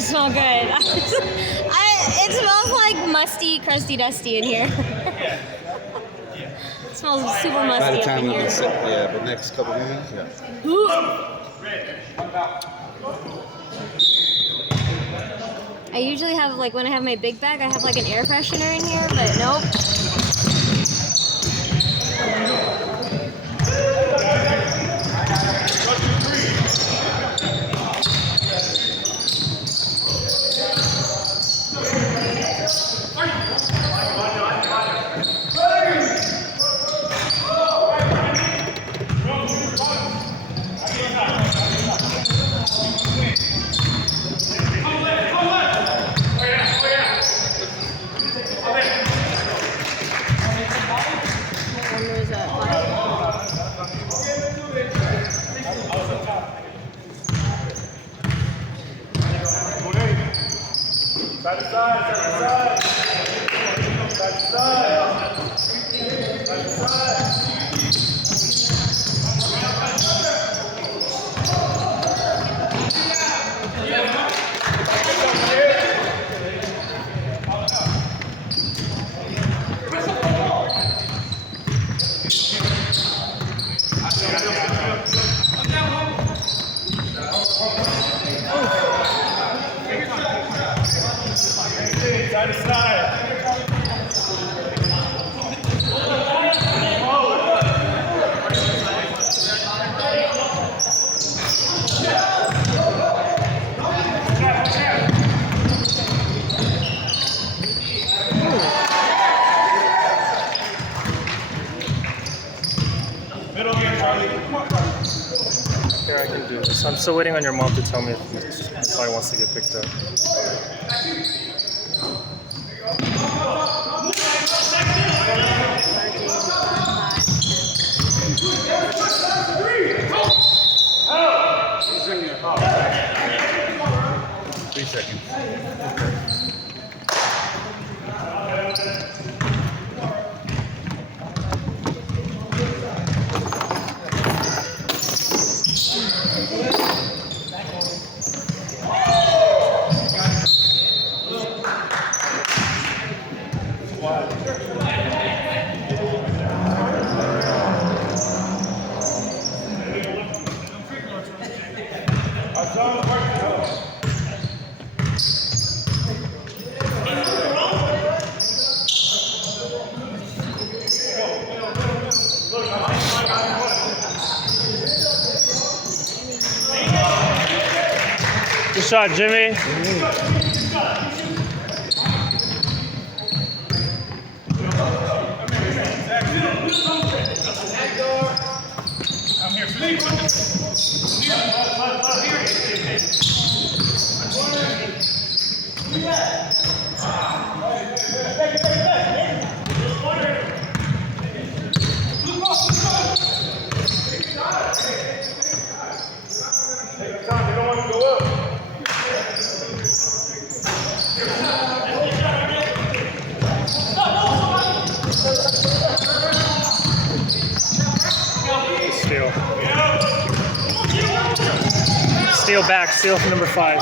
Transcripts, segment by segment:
doesn't smell good. It smells like musty, crusty, dusty in here. It smells super musty up in here. Yeah, the next couple games, yeah. I usually have, like, when I have my big bag, I have, like, an air freshener in here, but nope. Side to side, side to side. Side to side. Side to side. Side to side. Middle here, Charlie. Here, I can do this. I'm still waiting on your mom to tell me if Messiah wants to get picked up. Oh. 3 seconds. Good shot, Jimmy. I'm here. Take your time. They don't want to go up. Steal. Steal back. Steal for number 5.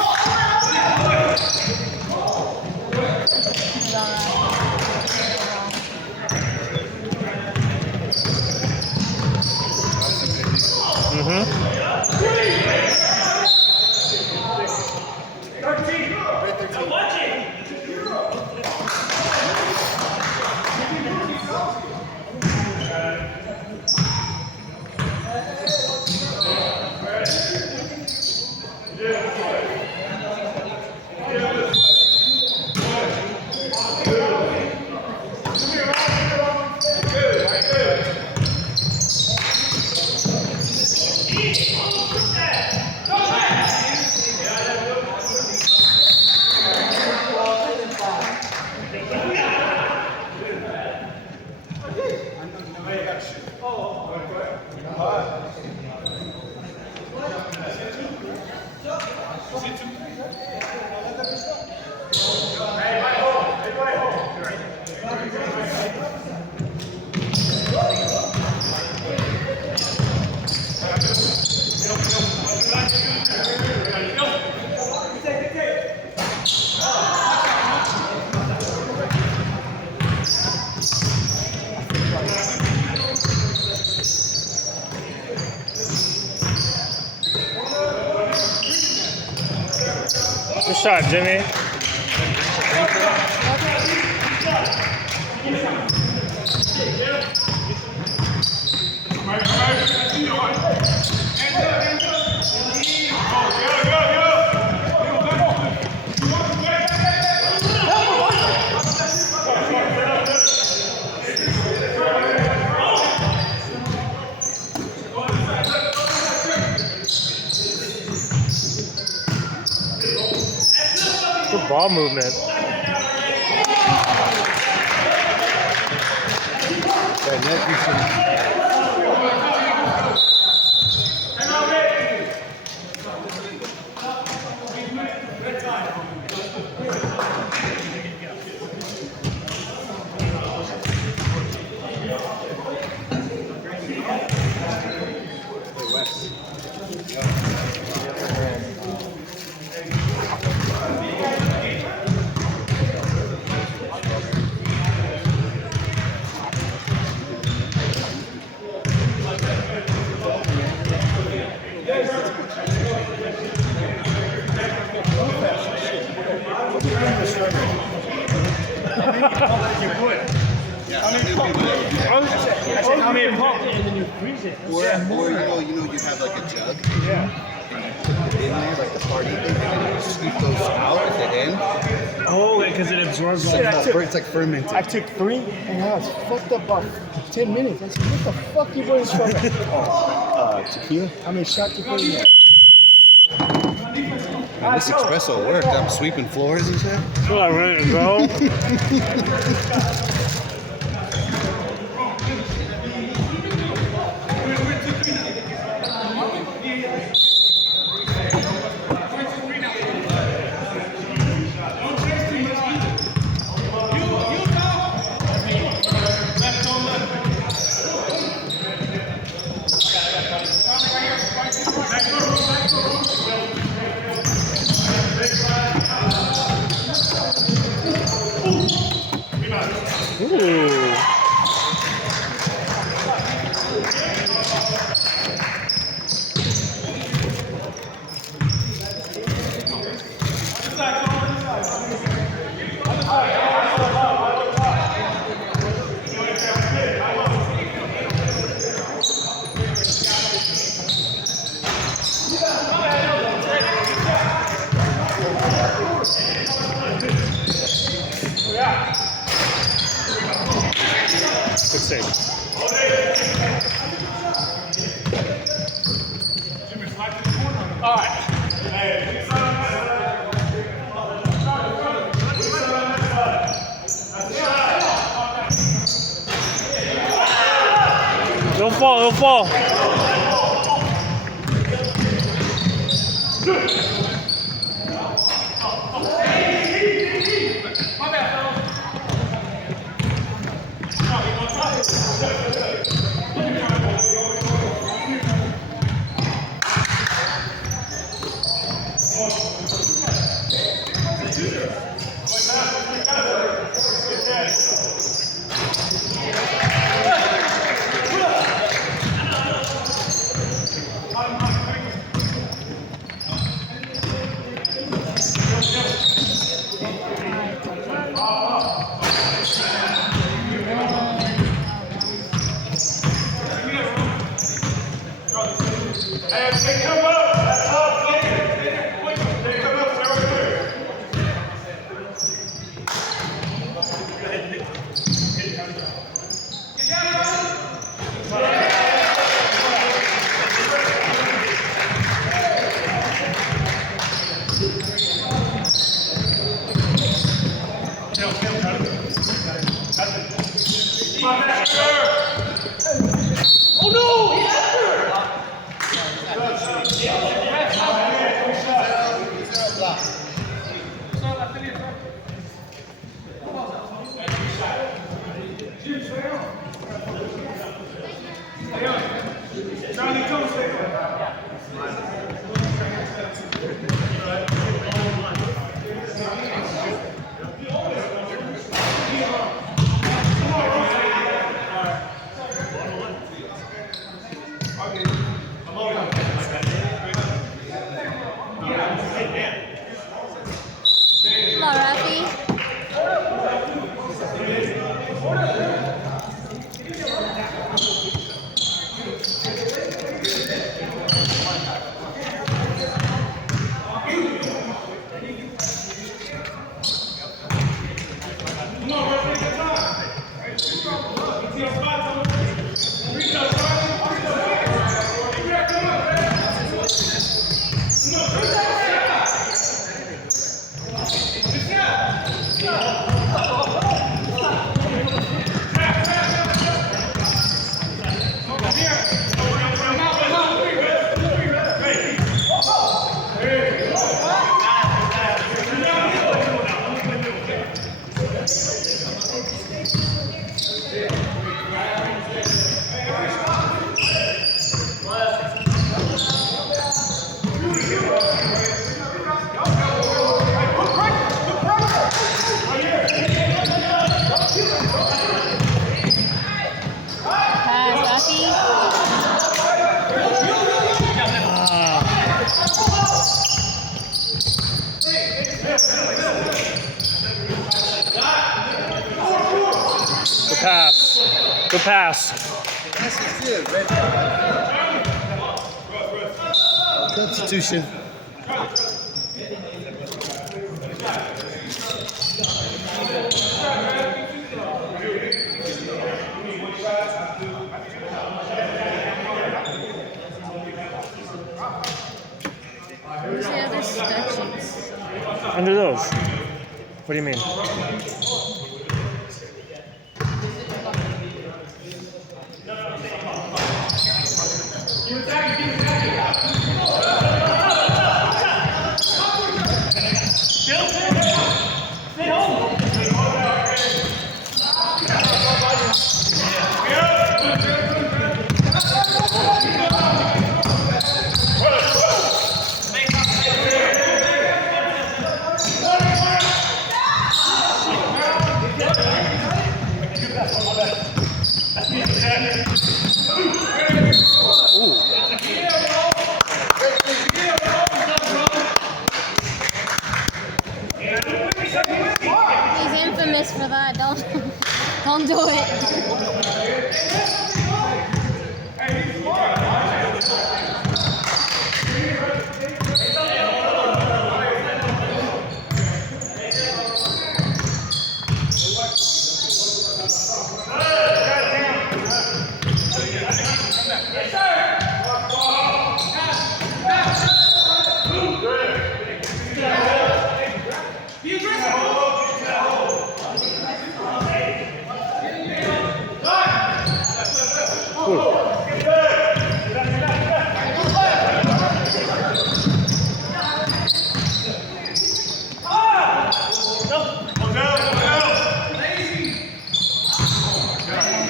Mm-hmm. 13. Yeah. shot, Jimmy. Good ball movement. That net you should- How many pump? And then you freeze it. Or you have like a jug. Yeah. And you put it in there, like the party thing, and then you scoop those out at the end. Oh, because it absorbs all that. It's like fermented. I took 3 and I was fucked up about 10 minutes. I said, what the fuck you boys from? Tequila? How many shots you put in there? Man, this espresso worked. I'm sweeping floors and shit. Oh, I'm ready to go. Ooh. Good save. All right. It'll fall, it'll fall. pass. Good pass. Substitution. Where's the other stud sheets? Under those. What do you mean? He's infamous for that. Don't do it.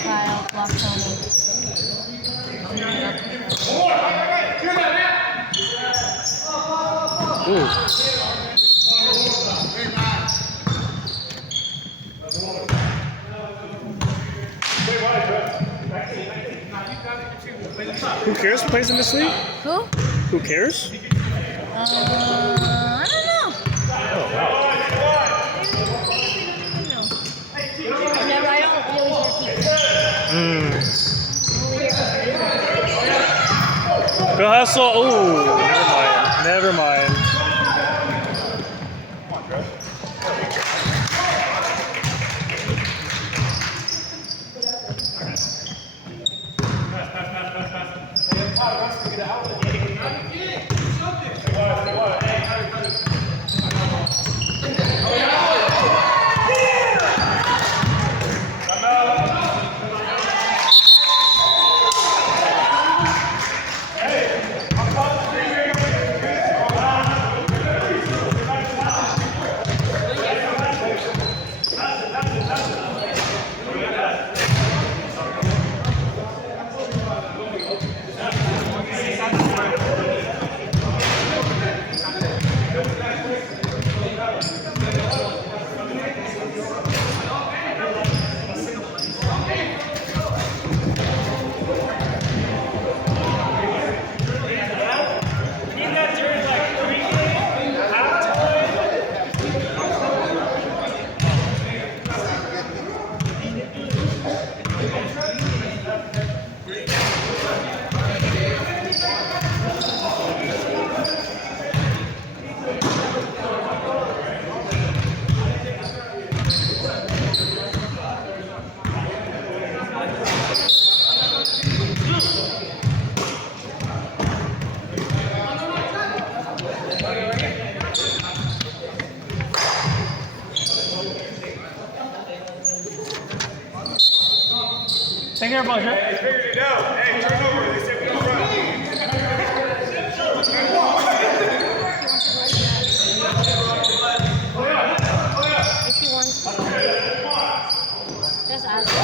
Kyle, block Tony. Who cares who plays in this league? Who? Who cares? I don't know. Oh, wow. I don't really hear people. Go hustle. Oh, never mind. Never mind. Take care, Blanchard. Hey, figured it out. Hey, turn over. They said we don't run. If he wants to. Just ask him.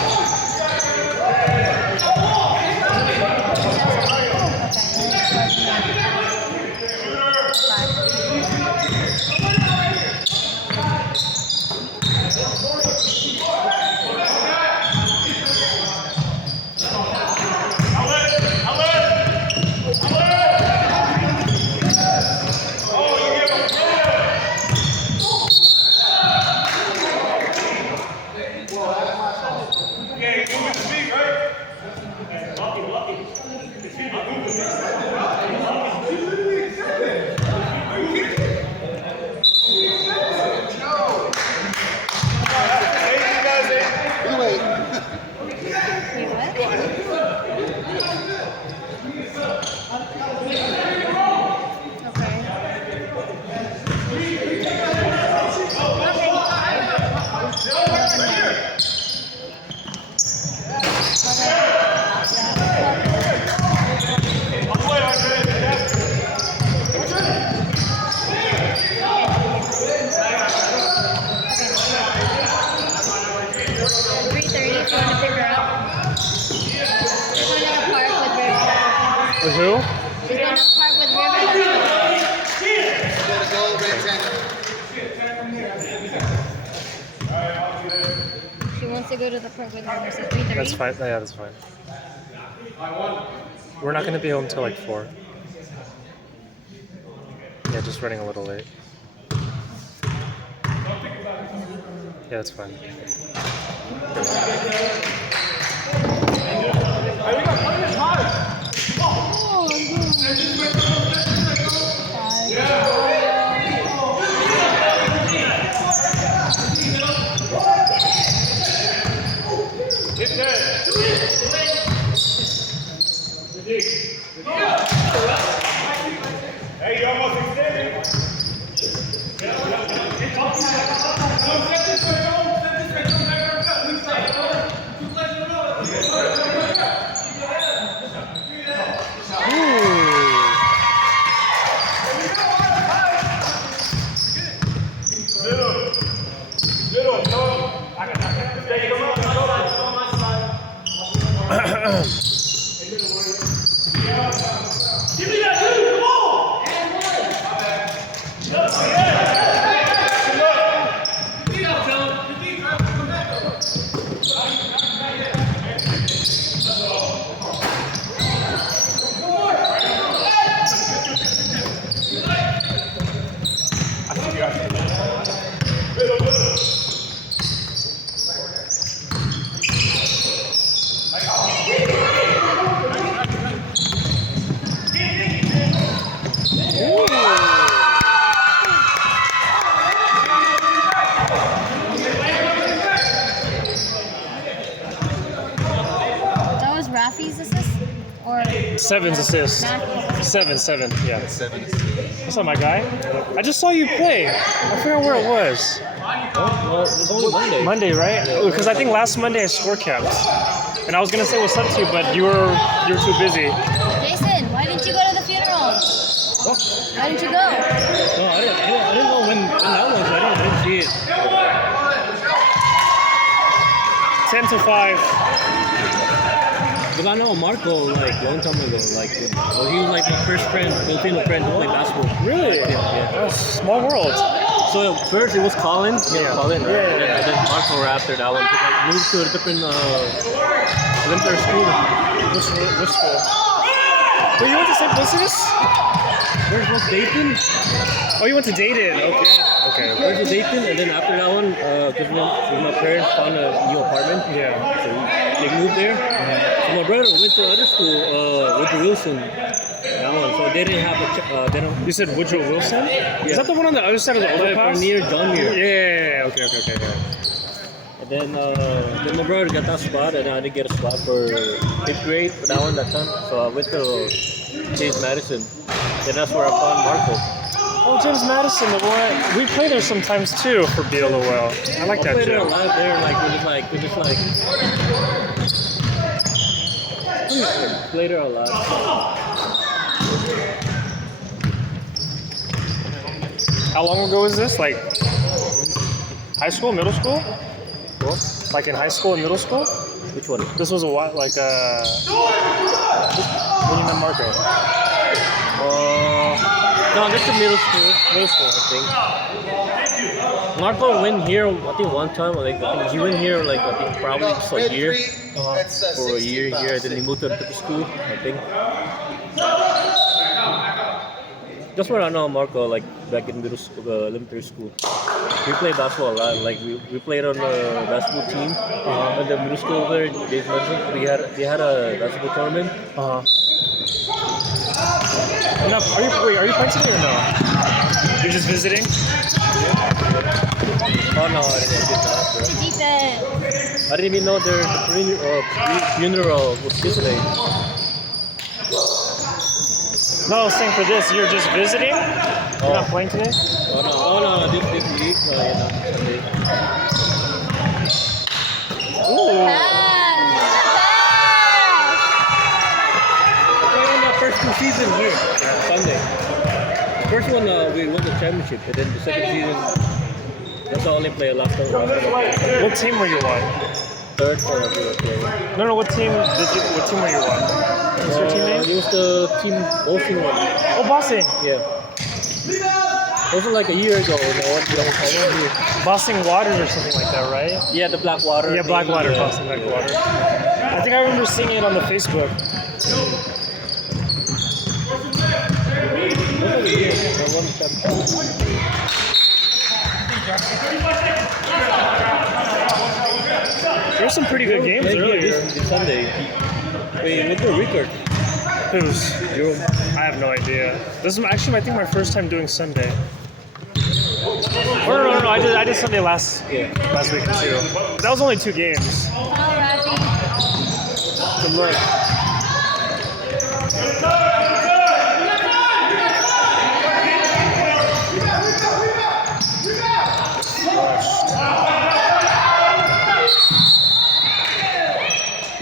Okay, moving the feet, right? Lucky. Wait. Wait, what? With who? She's going to the park with River. Gotta go, She wants to go to the park with River, so 3:30. That's fine. Yeah, that's fine. We're not going to be home till like 4. Yeah, just running a little late. Yeah, that's fine. Hey, you almost extended. That was Rafi's assist? Or 7's assist. Matthew's? 7, yeah. 7. What's up, my guy? I just saw you play. I forgot where it was. Well, it's only Monday. Monday, right? Because I think last Monday I score capped. And I was gonna say what's up to you, but you were too busy. Jason, why didn't you go to the funeral? Why didn't you go? No, I didn't know when that was. I didn't see it. 10 to 5. But I know Marco like long time ago. Like, well, he was like my first friend, Filipino friend to play basketball. Really? Yeah. That's small world. So first it was Colin. Yeah. Colin, right? Yeah. And then Marco were after that one. Because I moved to a different winter school. Which school? Wait, you went to St. Lucius? First was Dayton. Oh, you went to Dayton. Okay. First was Dayton, and then after that one, because my parents found a new apartment. Yeah. So they moved there. So my brother went to other school, Woodrow Wilson. That one. So they didn't have a. They don't. You said Woodrow Wilson? Is that the one on the other side of the overpass? Near John Muir. Yeah. Okay. And then my brother got that spot, and I didn't get a spot for 5th grade for that one that time. So I went to James Madison. Then that's where I found Marco. Oh, James Madison, the one we play there sometimes too for BLOL. I like I that played there a gym. lot there, we just played there a lot. How long ago was this? Like high school, middle school? What? Like in high school and middle school? Which one? This was a while, like when you met Marco. No, this is middle school. Middle school. I think. Marco went here, I think one time. Like I think he went here, like I think probably just a year. For a year here, then he moved to a different school. I think. That's where I know Marco, like back in middle school, elementary school. we played basketball a lot. Like we played on the basketball team at the middle school over there. Dave mentioned they had a basketball tournament. No, are you playing today or no? You're just visiting? Oh no, I did not. Bro. Defense. I didn't even know the funeral was yesterday. No, I was saying for this, you're just visiting? You're not playing today? Oh no, this week, Sunday. Ooh. We won the first 2 seasons here, Sunday. The first one we won the championship, and then the second season, that's all I only play last time. What team were you on? Third we were playing. No, what team were you on? What's your team name? It was the team Boston one. Oh, Boston. Yeah. It was like a year ago. Boston Waters or something like that, right? Yeah, the Blackwater. Yeah, Blackwater, Yeah. Boston Blackwater. I think I remember seeing it on the Facebook. There were some pretty good games earlier. This Sunday. Wait, what's the record? Who's? I have no idea. This is actually, I think, my first time doing Sunday. Or no, I did Sunday last week too. That was only 2 games. Good luck.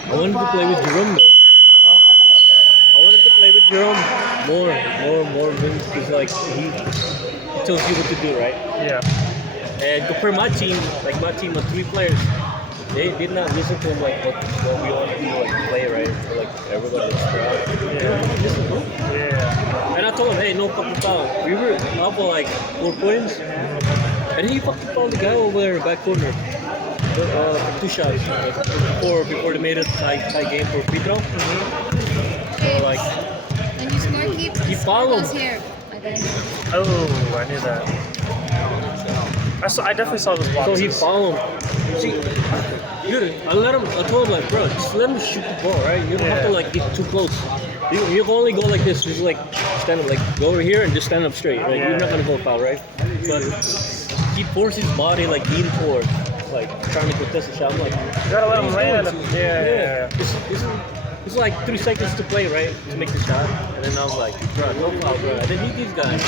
I wanted to play with Jerome though. I wanted to play with Jerome more wins because like he tells you what to do, right? Yeah. And compared my team of 3 players, they did not listen to him like what we want to do, like play, right? So, like everybody was Yeah. And I told him, hey, no fucking foul. We were up for like 4 points, and he fucking fouled the guy over there back corner. 2 shots before they made it tie game for free throw. So like When you score, he followed. goes here. Okay. Oh, I knew that. I definitely saw those So boxes. he followed. See, dude, I told him like, bro, just let him shoot the ball, right? You don't have to like get too close. You can only go like this, just like stand up, like go over here and just stand up straight, right? You're not gonna go foul, right? But he forced his body like lean forward, like trying to contest the shot. I'm like, You gotta let him land. Yeah. It's like 3 seconds to play, right? To make the shot. And then I was like, bro, no foul, bro. I didn't need these guys.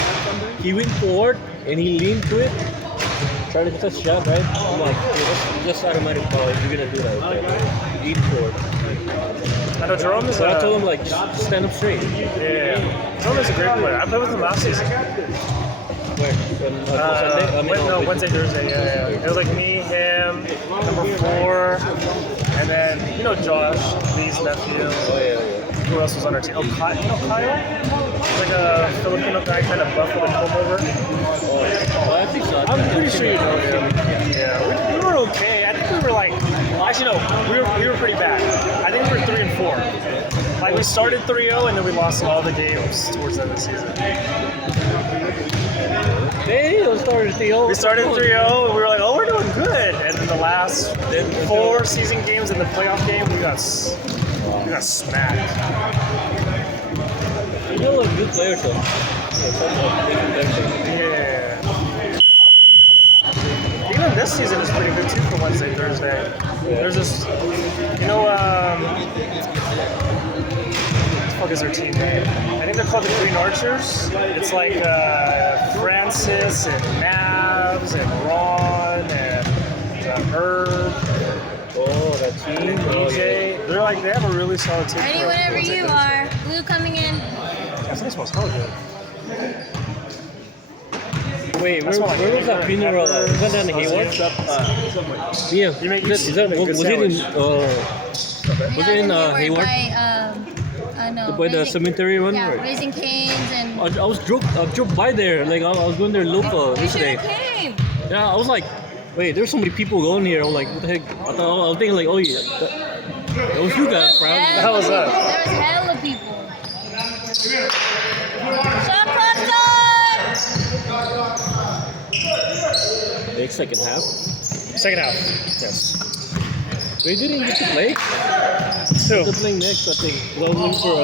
He went forward and he leaned to it, trying to contest the shot, right? I'm like, yeah, that's automatic foul if you're gonna do that. Okay? Lean forward. I know Jerome is So I told him like, just stand up straight. Yeah. Jerome is a great player. I played with him last season. Where? Sunday? Wednesday, Thursday, yeah. It was like me, him, number 4, and then, Josh, Lee's nephew. Oh, yeah. Who else was on our team? Oh, Kyle? He's like a Filipino guy, kind of buff with a comb over. Oh, I think so. I'm pretty sure you know him. Yeah, we were okay. I think we were like, actually no, we were pretty bad. I think we were 3 and 4. Like we started 3-0 and then we lost all the games towards the end of the season. Hey, we started 3-0. We started 3-0 and we were like, oh, we're doing good. And then the last 4 season games in the playoff game, we got smacked. You're a good player, though. Yeah. Even this season is pretty good too for Wednesday, Thursday. There's this, what the fuck is their team name? I think they're called the Green Archers. It's like Francis and Navs and Ron and Herb. Oh, that team. DJ. They have a really solid team. Ready whenever you are. Blue coming in. That thing smells hella good. Wait, where was that funeral at? Was that down in Hayward? Yeah. Was it in Hayward? By the cemetery one? Yeah, Right? Raising Cane's and... I drove by there. Like I was going there local You should yesterday. have came. Yeah, I was like, wait, there's so many people going here. I'm like, what the heck? I was thinking like, oh yeah, that was you guys, bro. The hell was that? There was hella people. Shot clock time! They like second half. Second half. Yes. They didn't get to play. Who? They're playing next, I think. Going for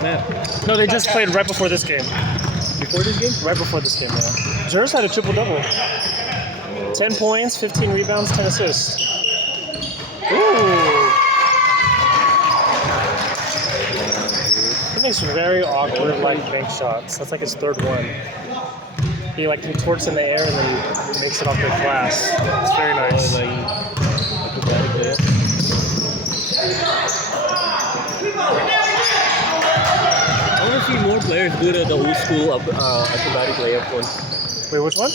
map. No, they just played right before this game. Before this game? Right before this game, yeah. Jers had a triple-double. 10 points, 15 rebounds, 10 assists. Ooh. He makes very awkward, like, bank shots. That's like his third one. He torques in the air and then he makes it off the glass. It's very nice. Acrobatic layup. I want to see more players do the old school acrobatic layup one. Wait, which one?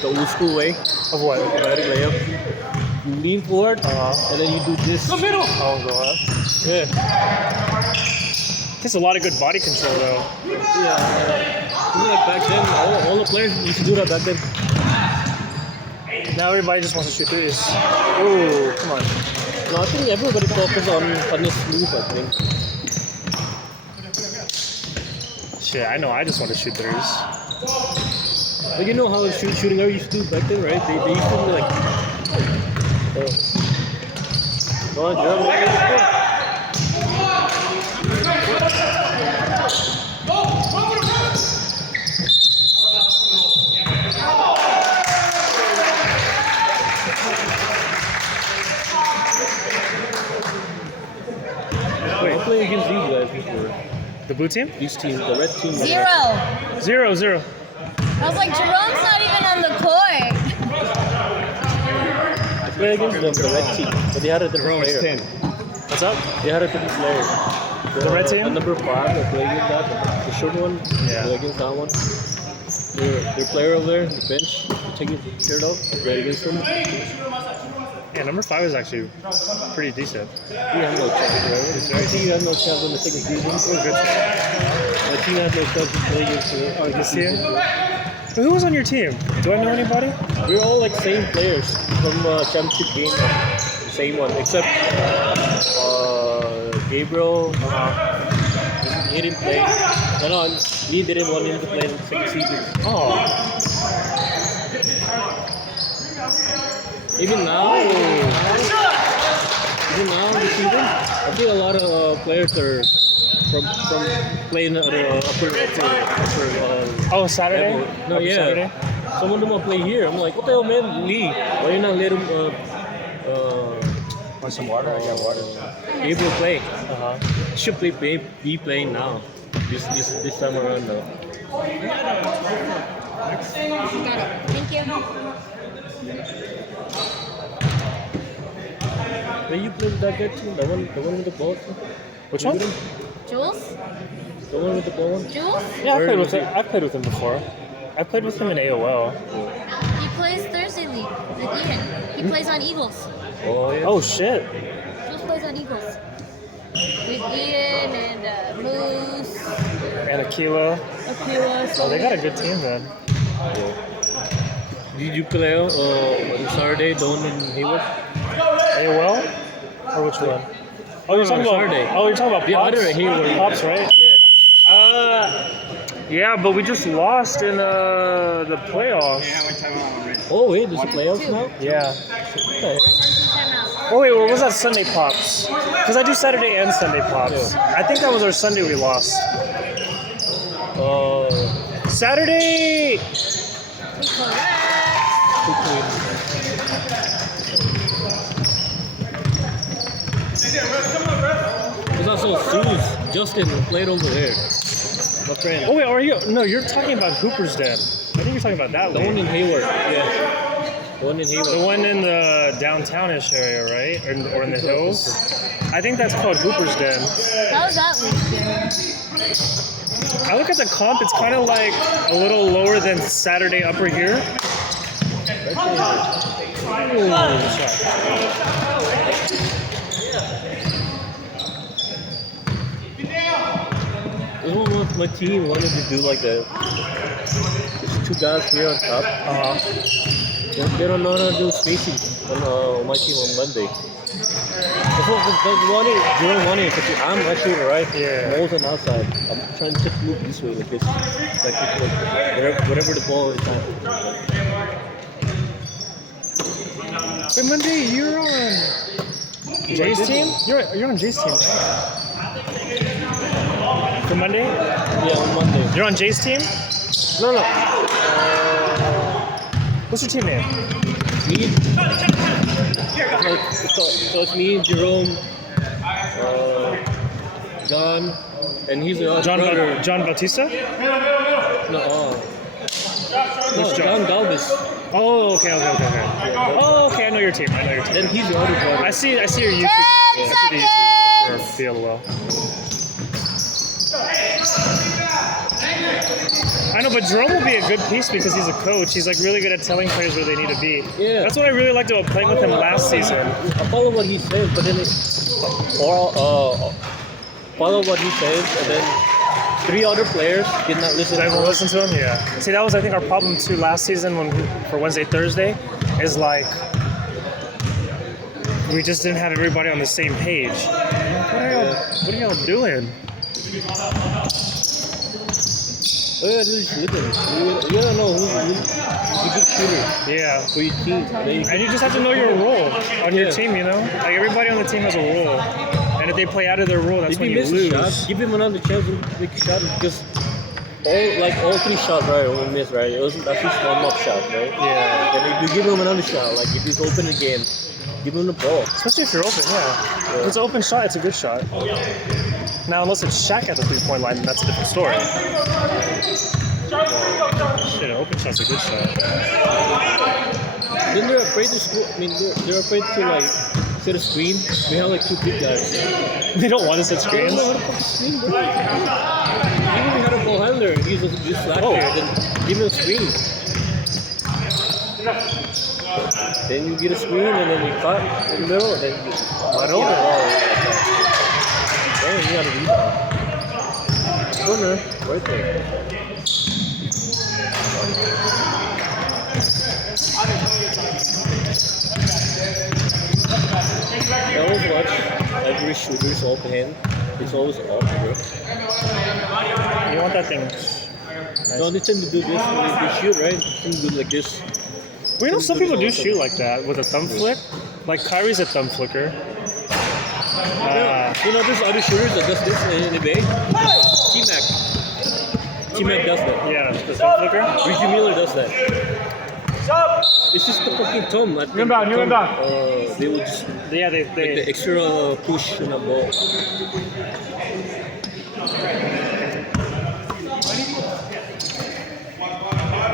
The old school way. Of what? Acrobatic layup. You lean forward, and then you do this. The middle! Oh, go up. Yeah. Takes a lot of good body control, though. Yeah. Like back then, all the players used to do that back then. Now everybody just wants to shoot threes. Ooh, come on. No, I think everybody focuses on this move, I think. Shit, I know I just want to shoot threes. But you know how shooting ever used to do back then, right? They used to be like... Go on, Jeremy. Wait, I'm playing against these guys before. The blue team? These teams, the red team. 0. 0-0. I was like, Jerome's not even on the court. I played against them, the red team, but they had a different player. What's up? They had a different player. The red team? The number 5, I played against that. The short one, Yeah. I played against that one. Their player over there, the bench, take his shirt off, I played against them. Yeah, number 5 is actually pretty decent. He had no chance, right? I think he had no chance in the second season. Oh, good. My team had no chance to play against him. Oh, this year? Who was on your team? Do I know anybody? We're all like same players from championship game. Same one, except Gabriel. He didn't play. No, Lee didn't want him to play in the second season. Oh. Even now, this season, I think a lot of players are from playing at upper Oh, Saturday? level. No, Upper yeah. Saturday? Some of them will play here. I'm like, what the hell, man, Lee? Why you not let him? Want some water? I got water. Gabriel play. Uh-huh. Should be playing now. This time around though. Got it. Thank you. When you play with that guy too, the one with the ball. Which one? Jules? The one with the ball. Jules? Yeah, Where was he? I've played with him before. I played with him in AOL. He plays Thursday League with Ian. He plays on Eagles. Oh yeah. Oh, shit. Jules plays on Eagles. With Ian and Moose, And Aquila. Akila. Oh, they got a good team, then. Did you play on Saturday down in Hayward? AOL? Or which one? Oh, you're talking about Saturday. Oh, you're talking about The Pops? other Hayward. Pops, right? Yeah, but we just lost in the playoffs. Oh wait, there's a playoffs now? Yeah. What the hell? Oh wait, what was that Sunday Pops? Because I do Saturday and Sunday Pops. I think that was our Sunday we lost. Saturday! There's also Suze. Justin played over there. My friend. Oh wait, are you? No, you're talking about Hooper's Den. I think you're talking about that The one one. in Hayward. Yeah. The one in Hayward. The one in the downtownish area, right? Or in the hills? I think that's called Hooper's Den. How's that league doing? I look at the comp, it's kind of like a little lower than Saturday Upper here. Ooh, This one was my team wanted to do like the. There's 2 guys here on top. They don't know how to do spacing on my team on Monday. You don't want it because I'm actually right. Yeah. Balls on outside. I'm trying to just move this way like this. Like whatever the ball is at. Wait, Monday, you're on Jay's team? You're on Jay's team. For Monday? Yeah, on Monday. You're on Jay's team? No. What's your team name? Me. So it's me, Jerome, John, and he's the other brother. John Bautista? No, Which John Galvez. Oh, okay. Oh, okay, I know your team. Then he's the other brother. I see your YouTube. I see the YouTube for BLOL. I know, but Jerome will be a good piece because he's a coach. He's like really good at telling players where they need to be. Yeah. That's what I really liked about playing with him last season. I follow what he says, but then follow what he says, and then 3 other players did not listen. Did everyone listen to him? Yeah. See, that was I think our problem too last season for Wednesday, Thursday, is like we just didn't have everybody on the same page. What are y'all doing? Oh yeah, just listen. You don't know who's a good shooter Yeah. for your team. And you just have to know your role on your team, you know? Like everybody on the team has a role. And if they play out of their role, that's If when you you miss lose. a shot, give him another chance to make a shot because all 3 shots, right, we missed, right? It wasn't at least warm-up shot, right? Yeah. Then if you give him another shot, like if he's open again, give him the ball. Especially if you're open, yeah. If it's an open shot, it's a good shot. Now, unless it's Shaq at the 3-point line, then that's a different story. Shit, an open shot's a good shot. Then they're afraid to score. I mean, they're afraid to like set a screen. We have like 2 big guys. They don't want to set I don't screens. know how to fucking screen, bro. Even we had a ball handler, he's just flat there, then give him a screen. Then you get a screen and then you cut in the middle and then you Wide open. Then you gotta rebound. Corner, right there. I always watch every shooter's open hand. It's always off, bro. You want that thing. No, they tend to do this when they shoot, right? They tend to do like this. Well, you know, some people do shoot like that with a thumb flick. Like Kyrie's a thumb flicker. You know, there's other shooters that does this in the NBA. T-Mac. T-Mac does that. Yeah, the thumb flicker. Reggie Miller does that. It's just the fucking thumb. I think Inbound, the you thumb, inbound. they would just Yeah, like the extra push in the ball.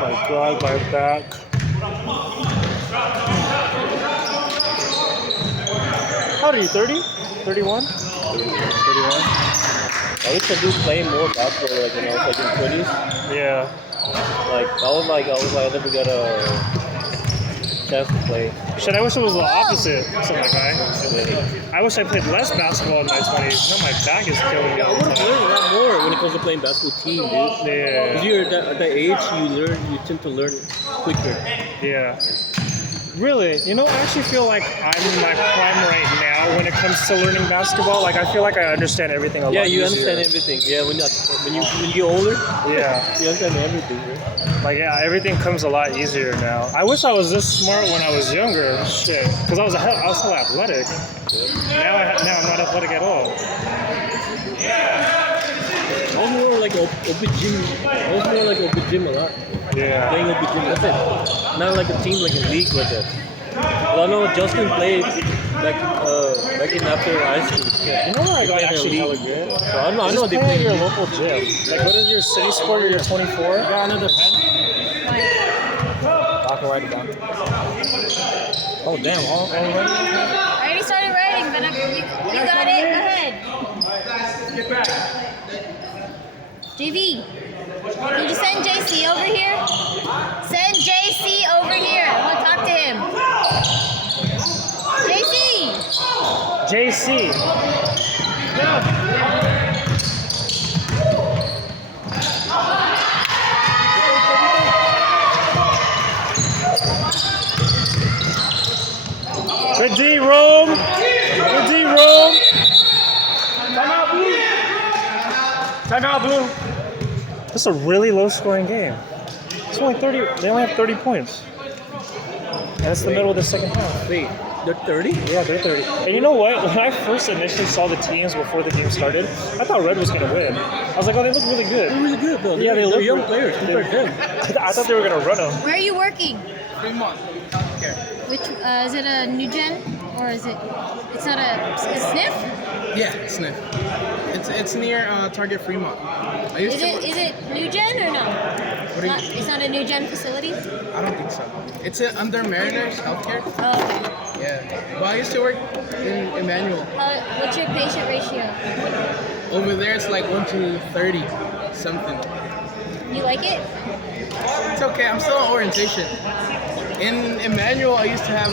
My God, my back. How old are you, 30? 31? 31. I wish I do play more basketball, like when I was like in 20s. Yeah. Like I was like I never got a chance to play. Shit, I wish it was the opposite. Something like I wish I played less basketball in my 20s. Now my back is killing me all I the would have time. learned a lot more when it comes to playing basketball team, dude. Yeah. Because you're at that age, you tend to learn quicker. Yeah. Really, you know, I actually feel like I'm in my prime right now when it comes to learning basketball. Like, I feel like I understand everything a lot Yeah, you easier. understand everything. Yeah, when you get older, Yeah. you understand everything, right? Like, yeah, everything comes a lot easier now. I wish I was this smart when I was younger. Shit. Because I was so athletic. Now I'm not athletic at all. I was more like open gym. I was more like open gym a lot. Yeah. Playing open gym, that's it. Not like a team, like a league like that. Well, I know Justin played back in after high school. You know where I got actually hella good? So I know Just they play play at your local gym. Like, what is your city sport or your 24? got another pen. I can write it down. Oh damn! I already started writing, but you got it. Go ahead. JV, can you send JC over here? Send JC over here. I want to talk to him. JC! JC. Good D, Rome. Good D, Rome. Time out, Blue. This is a really low-scoring game. It's only 30. They only have 30 points. And it's the middle of the second half. Wait, they're 30? Yeah, they're 30. And you know what? When I first initially saw the teams before the game started, I thought Red was going to win. I was like, oh, they look really good. They're really good, though. Yeah, they're look young good. players compared to them. I thought they were going to run them. Where are you working? Fremont, healthcare. Which is it a new gen or is it? It's not a sniff. Yeah, Sniff. It's near Target Fremont. I used Is to. it new gen or no? What do you mean? It's not a new gen facility. I don't think so. It's under Mariners Healthcare. Oh, okay. Yeah. Well, I used to work in Emmanuel. What's your patient ratio? Over there, it's like 1 to 30 something. You like it? It's okay. I'm still on orientation. In Emmanuel, I used to have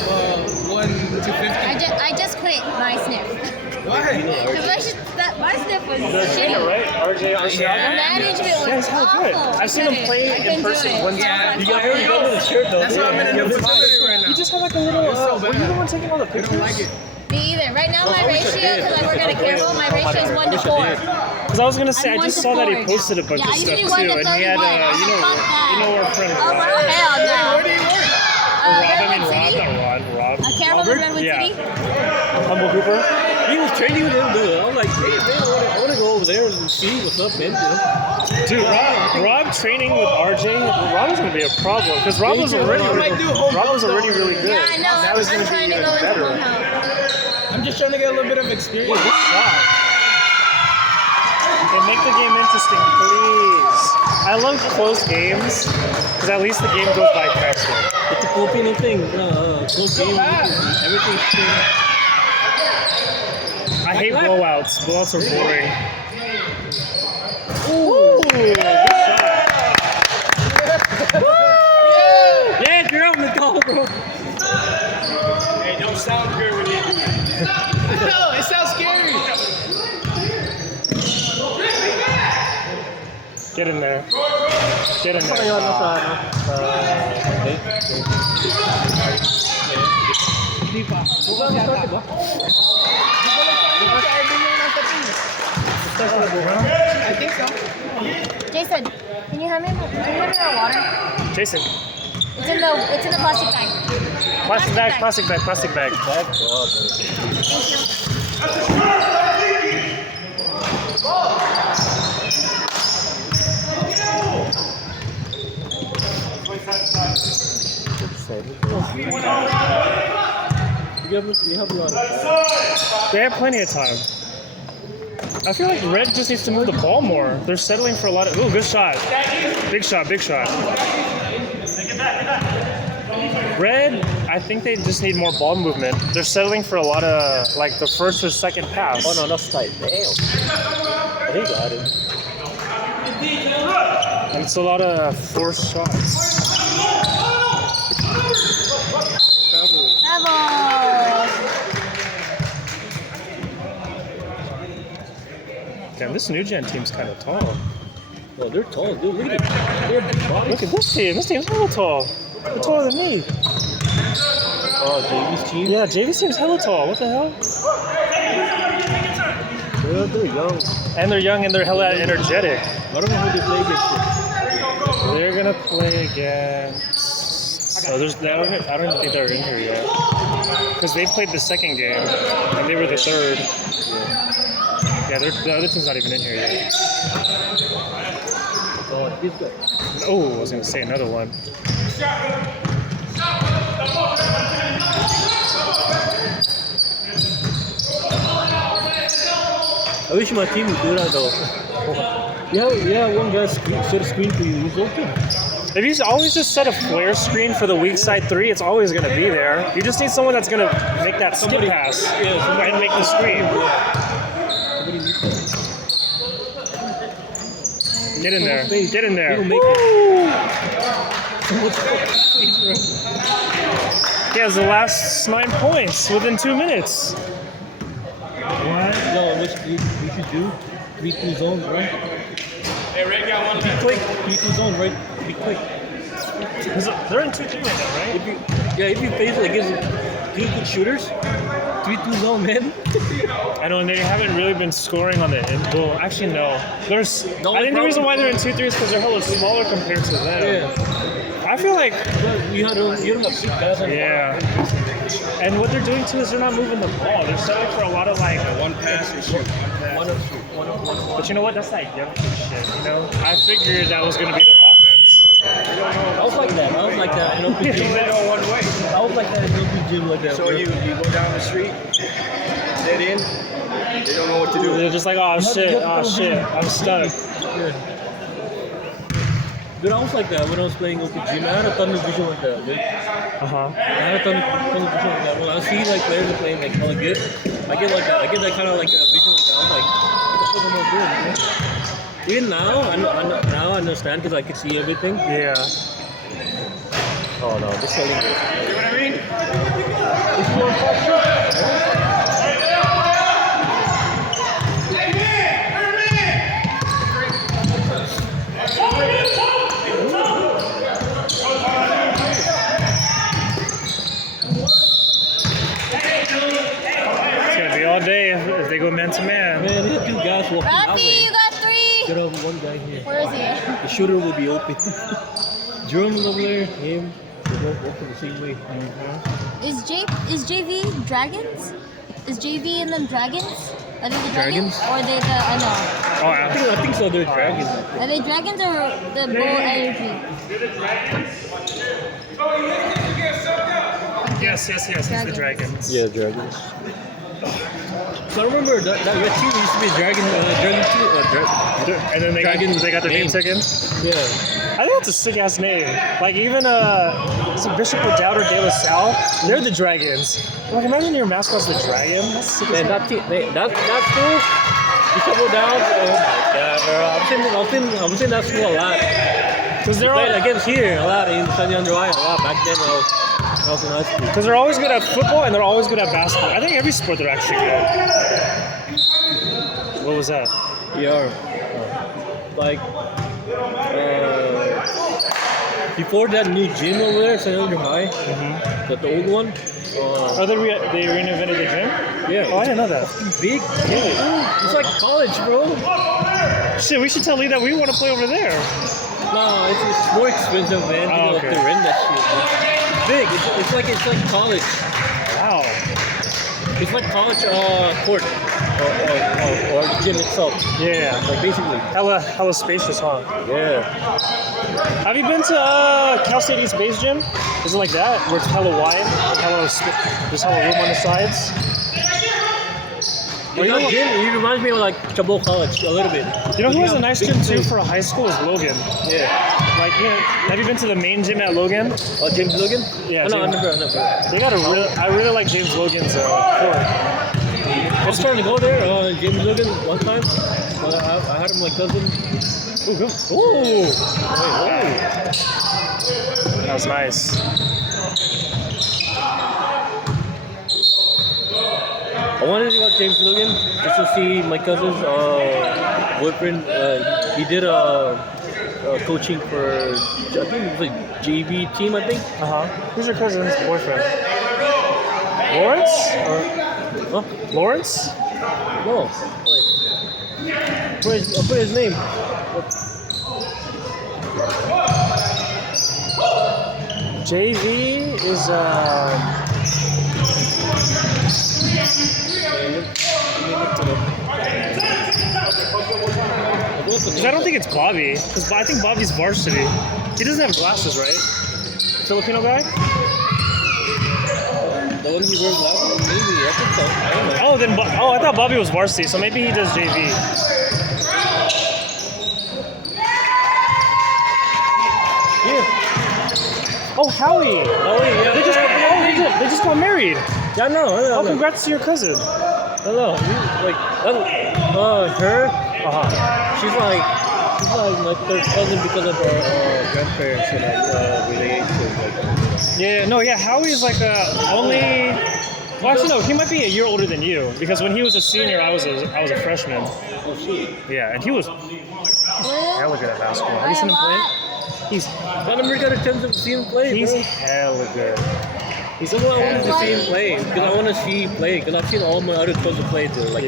1 to 50. I just quit my sniff. Why? Because my sniff was The trainer, shitty. right? RJ The Arciaga? management Yeah, was it's hella awful. good. I've seen him play I in couldn't do person it. one Yeah. time. You got the shirt, though. That's why I'm in a new facility right now. You just had like a little. It's so Were you the bad. one taking all the I pictures? don't like it. Me either. Right now, my I wish I ratio, did. because I work at a care home, my ratio is 1 to 4. Because I was gonna say, I'm I just 1 to saw that he 4 posted a now. bunch Yeah, of I used to stuff be 1 too, to and he had, 31. you know our friend Oh, Rob. well, hell no. Where do you work? Rob, A care home in Redwood Yeah. City? Humble Hooper. He was training with him, though. I'm like, hey, man, I want to go over there and see what's up, man. Dude, Rob training with RJ, Rob was gonna be a problem because Rob was already really good. Yeah, I know. Now he's I'm gonna trying be to even go into better. home health. I'm just trying to get a little bit of experience. Good shot. Okay, make the game interesting, please. I love close games because at least the game goes by faster. It's a Filipino thing. Close game, everything's changed. I hate blowouts. Blowouts are boring. Ooh, good shot. Yeah, you're out in the goal, bro. Hey, don't sound good when you do it. No, it sounds scary. Get in there. Get in there. I think so. Jason, can you hand me our water? Jason, It's in the plastic bag. plastic bag. You have a lot of time. They have plenty of time. I feel like Red just needs to move the ball more. They're settling for a lot of. Ooh, good shot. Big shot. Red, I think they just need more ball movement. They're settling for a lot of like the first or second pass. Oh, no, that's tight. Damn. He got it. And it's a lot of forced shots. Bravo. Damn, this new gen team's kind of tall. Oh, they're tall, dude. Look at it. They're big bodies. Look at this team. This team's hella tall. They're taller than me. Oh, JV's team? Yeah, JV team's hella tall. What the hell? They're young. And they're young and they're hella energetic. I don't know who they play against. They're gonna play against. Oh, I don't even think they're in here yet. Because they played the second game and they were the third. Yeah, the other team's not even in here yet. Oh, he's good. Oh, I was gonna say another one. I wish my team would do that, though. Yeah, one guy set a screen for you. He's open. If you always just set a flare screen for the weak side three, it's always gonna be there. You just need someone that's gonna make that skip pass and make the screen. Somebody needs that. Get in there. Get in there. He'll make He has the last 9 points within 2 minutes. What? No, we should do 3-2 zones, right? Hey, Ray got one left. Quick, 3-2 zones, right? Be quick. They're in 2-3 right now, right? If you face like good shooters, 3-2 zone, man. I know, and they haven't really been scoring on the end. Well, actually, no. I think the reason why they're in 2-3 is because they're hella smaller compared to them. Yeah. I feel like, You don't have big guys on the yeah. And what they're doing too is they're not moving the ball. They're settling for a lot of like One pass and shoot. One or two. But you know what? That's like young kid shit. You know, I figured that was gonna be their offense. I was like that. I was like that in open They gym. go one way. I was like that in open gym like that. So bro. you go down the street, dead end, they don't know what to do. They're just like, oh shit, I'm stuck. Yeah. Dude, I was like that when I was playing open gym. I had a tunnel vision like that, dude. Uh-huh. I had a tunnel vision like that. When I see like players are playing like hella good, I get like that. I get that kind of like a vision like that. I'm like, what the fuck am I doing, man? Even now, now I understand because I can see everything. Yeah. Oh no, this selling good. You know what I mean? It's gonna be all day if they go man to man. Man, these two guys walking that Rafi, way. you got 3. Get over one guy here. Where is he? The shooter will be open. Jerome is over there. Him. They both walking the same way. Is JV Dragons? Is JV in them Dragons? Are they the Dragons? Dragons? Or are they the, I know. Oh, yeah. I think so. They're dragons. Are they Dragons or the Bull Energy? Yes, it's the Dragons. Yeah, dragons. So I remember that your team used to be dragon team. And then they Dragon got their name name. taken. Yeah. I think that's a sick ass name. Like even is it Bishop O'Dowd or De La Salle? They're the Dragons. Like imagine your mascot's the Dragon. That's sick as Man, hell. that team, that school, you couple down. Oh my god, bro. I'm saying that school a lot. Because They they're played all, against here a lot in San Andrew a lot back then. I was in high school. because they're always good at football and they're always good at basketball. I think every sport they're actually good. What was that? Yeah. Like before that new gym over there, San Andrew High, the old one. Oh, they renovated the gym? Yeah. Oh, I didn't know that. Big. Yeah. It's like college, bro. Shit, we should tell Lee that we want to play over there. No, it's more expensive, man. Oh, People okay. have to rent that shit. It's big. It's like college. Wow. It's like college court or the gym itself. Yeah. Like basically. Hella spacious, huh? Yeah. Have you been to Cal State East Base Gym? Is it like that? Where it's hella wide? There's hella room on the sides? Well, that gym, it reminds me of like Chabot College a little bit. You know who has a nice Big gym too gym. for a high school is Logan. Yeah. Like, you know, have you been to the main gym at Logan? James Logan? Yeah, Oh, no, I James. never. They got I really like James Logan's court. I was trying to go there, James Logan, one time. But I had him my cousin. Ooh, good. Ooh. That was nice. I wanted to go to James Logan just to see my cousin's boyfriend. He did coaching for, I think it was a JV team, I think. Who's your cousin's boyfriend? Lawrence? Huh? Lawrence? No. Wait. I'll put his name. JV is Because I don't think it's Bobby. Because I think Bobby's varsity. He doesn't have glasses, right? Filipino guy? The one he wears glasses? Maybe. I think so. I don't know. Oh, then I thought Bobby was varsity, so maybe he does JV. Yeah. Oh, Howie. Yeah. They just got married. Yeah, I know. Oh, congrats to your cousin. I know. Like, her. She's like my third cousin because of our grandparents and related to Howie's like only. Well, actually, no. He might be a year older than you because when he was a senior, I was a freshman. Oh shit. Yeah, and he was hella good at basketball. Have you seen him play? He's I never got a chance to see him play, he's bro. hella good. He's someone I wanted to see him play because I want to see him play because I've seen all my other coaches play too. Like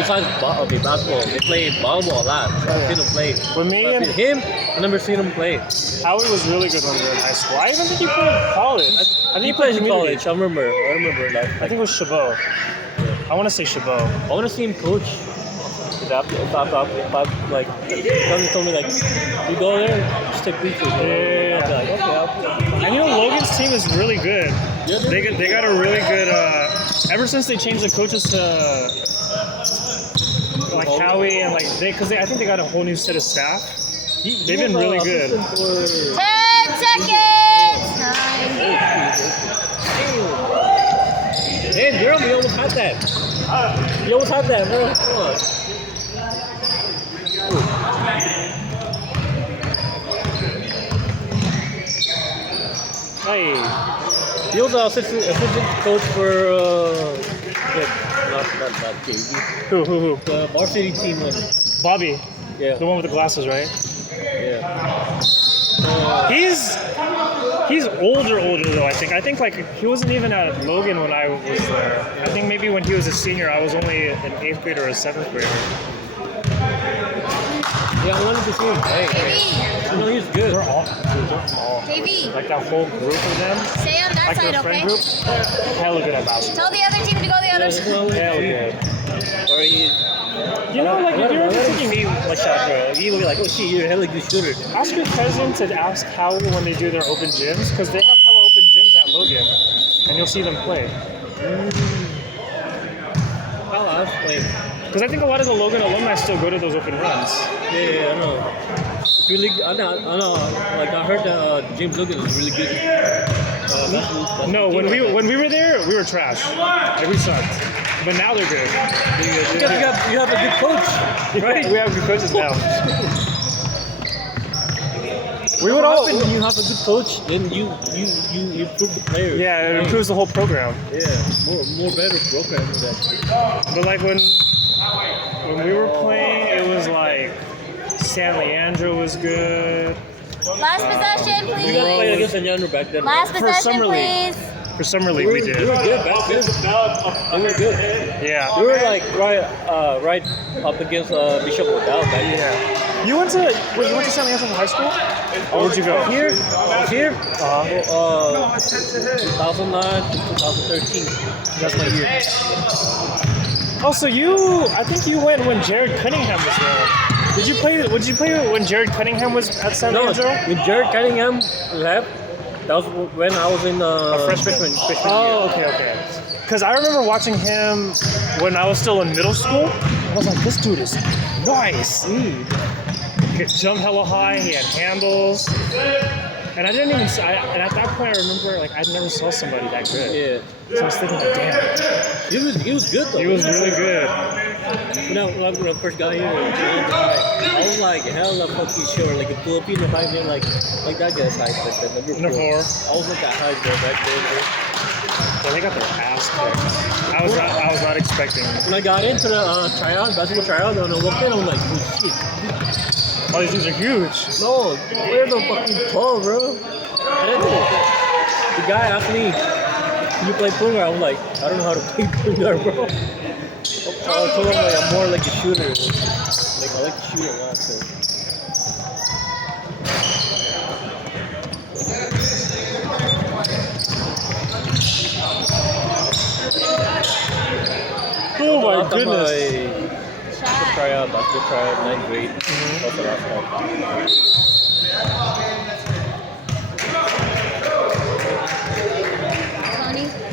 besides basketball, they play volleyball a lot. So I've seen him play. With me But and with him, I've never seen him play. Howie was really good when we were in high school. I even think he played in college. I think He plays in community. college. I remember that. I think it was Chabot. I want to say Chabot. I want to see him coach. If I like, someone told me like, you go there, just take pictures. Yeah. I'd be like, okay, I'll And you know, Logan's team is really good. Yeah, They got a really good. Ever since they changed the coaches to like Howie and like because I think they got a whole new set of staff. They've been really good. 10 seconds. 9. Hey, girl, we almost had that. You almost had that, bro. Come on. Hey, He was the assistant coach for not JV. who? The varsity team was Bobby, yeah. the one with the glasses, right? Yeah. He's older though. I think like he wasn't even at Logan when I was there. I think maybe when he was a senior, I was only an 8th grader or a 7th grader. Yeah, I wanted to see him play. You know, he's good. They're all JV, like that whole group of them. stay on that Like side, their okay? friend group, hella good at basketball. Tell the other team to go the other side. Hella good. Or he, You know, like if you're ever taking me, like shot, bro. He will be like, oh shit, you're a hella good shooter. ask your cousin to ask Howie when they do their open gyms, because they have hella open gyms at Logan, and you'll see them play. I'll ask, like, Because I think a lot of the Logan alumni still go to those open runs. yeah, I know. It's really, I know. Like I heard that James Logan is really good. That's No, when we were there, we were trash. Like we sucked. But now they're good. you have a good coach, right? We have good coaches now. We would What all. happens when you have a good coach, then you improve the players. Yeah, it improves the whole program. Yeah, more better program than that. But like when we were playing, it was like San Leandro was good. Last possession, We got please. played against Anyano back then. Last For possession, summer league. please. For summer league, we We did. were good back then. They were good. Yeah. We were like right up against Bishop O'Dowd back then. Yeah. You went to San Leandro High School? Or where'd you go? Here, Uh-huh. 2009 to 2013. That's my year. Oh, so I think you went when Jared Cunningham was there. Did you play when Jared Cunningham was at San No, Leandro? when Jared Cunningham left, that was when I was in freshman year. Oh, okay. Because I remember watching him when I was still in middle school. I was like, this dude is nice. He could jump hella high. He had handles. And I didn't even. And at that point, I remember like I never saw somebody that good. Yeah. So I was thinking, like, damn, He was good though. he was really good. When I first got here, I was like, hell, that fucking short, like a Filipino height, man, like that guy's height, like that number Number 4. I was like that height, bro, back then, bro. Yeah, they got their ass kicked. I was not expecting. When I got into the basketball tryout, and I walked in, I was like, oh shit. All these dudes are huge. No, we're the fucking tall, bro. And then the guy asked me, can you play point guard? I was like, I don't know how to play point guard, bro. I told him like I'm more like a shooter. Like I like to shoot a lot, so. Oh my Last time goodness. Shot. basketball tryout, 9th grade. That's the last time.